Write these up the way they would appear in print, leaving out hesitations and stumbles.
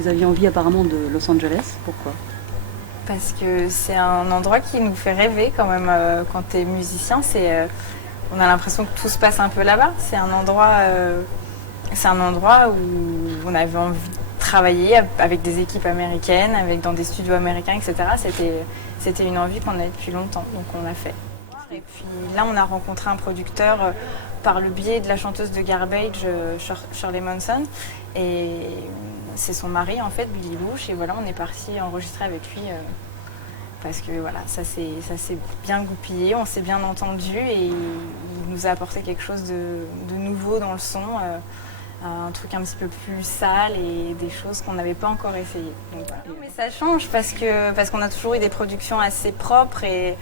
Vous aviez envie apparemment de Los Angeles, pourquoi? Parce que c'est un endroit qui nous fait rêver quand même quand tu es musicien. On a l'impression que tout se passe un peu là-bas. C'est un endroit où on avait envie de travailler avec des équipes américaines, dans des studios américains, etc. C'était une envie qu'on avait depuis longtemps, donc on l'a fait. Et puis là, on a rencontré un producteur par le biais de la chanteuse de Garbage, Shirley Manson. Et c'est son mari, en fait, Billy Bush. Et voilà, on est parti enregistrer avec lui parce que voilà, ça s'est bien goupillé, on s'est bien entendu et il nous a apporté quelque chose de nouveau dans le son. Un truc un petit peu plus sale et des choses qu'on n'avait pas encore essayé. Donc, voilà. Mais ça change parce qu'on a toujours eu des productions assez propres et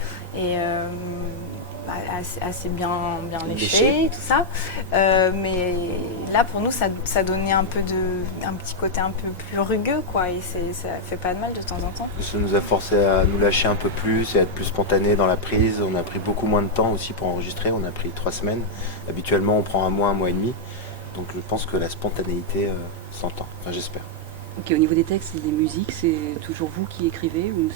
assez bien léchées, tout ça. Mais là, pour nous, ça donnait un petit côté un peu plus rugueux, quoi. Et ça fait pas de mal de temps en temps. Ça nous a forcé à nous lâcher un peu plus et à être plus spontané dans la prise. On a pris beaucoup moins de temps aussi pour enregistrer. On a pris 3 semaines. Habituellement, on prend un mois et demi. Donc je pense que la spontanéité s'entend, enfin j'espère. Ok, au niveau des textes et des musiques, c'est toujours vous qui écrivez ou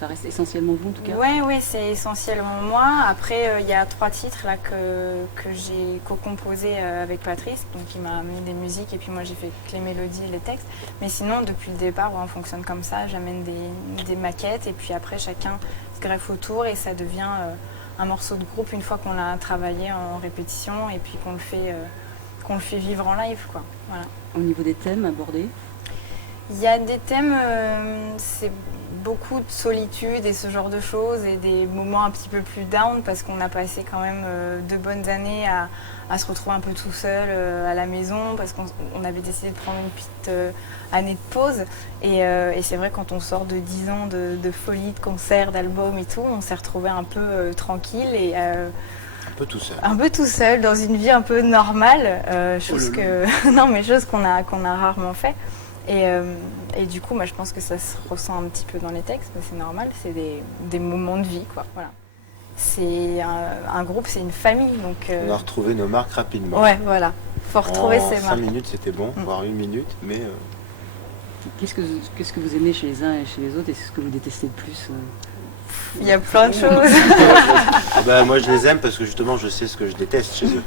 ça reste essentiellement vous en tout cas? Oui, c'est essentiellement moi. Après, il y a 3 titres là que j'ai co-composés avec Patrice, donc il m'a mis des musiques et puis moi j'ai fait les mélodies et les textes. Mais sinon, depuis le départ, on fonctionne comme ça, j'amène des maquettes et puis après chacun se greffe autour et ça devient un morceau de groupe une fois qu'on l'a travaillé en répétition et puis qu'on le fait vivre en live, quoi. Voilà. Au niveau des thèmes abordés? Il y a des thèmes, c'est beaucoup de solitude et ce genre de choses et des moments un petit peu plus down parce qu'on a passé quand même 2 bonnes années à se retrouver un peu tout seul à la maison parce qu'on avait décidé de prendre une petite année de pause et c'est vrai quand on sort de 10 ans de folie, de concerts, d'albums et tout, on s'est retrouvé un peu tranquille et un peu tout seul. Un peu tout seul, dans une vie un peu normale, chose qu'on a rarement fait. Et du coup, moi, je pense que ça se ressent un petit peu dans les textes, mais c'est normal, c'est des moments de vie, quoi. Voilà. C'est un groupe, c'est une famille, donc... On a retrouvé nos marques rapidement. Ouais, voilà. Faut retrouver ses marques. 5 minutes, c'était bon, voire 1 minute, mais... Qu'est-ce que vous aimez chez les uns et chez les autres et c'est ce que vous détestez le plus? Il y a plein de choses. Moi je les aime parce que justement je sais ce que je déteste chez eux.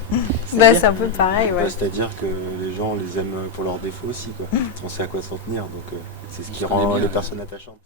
C'est un peu pareil, ouais. C'est-à-dire que les gens les aiment pour leurs défauts aussi, quoi. On sait à quoi s'en tenir, donc c'est ce qui rend les personnes attachantes.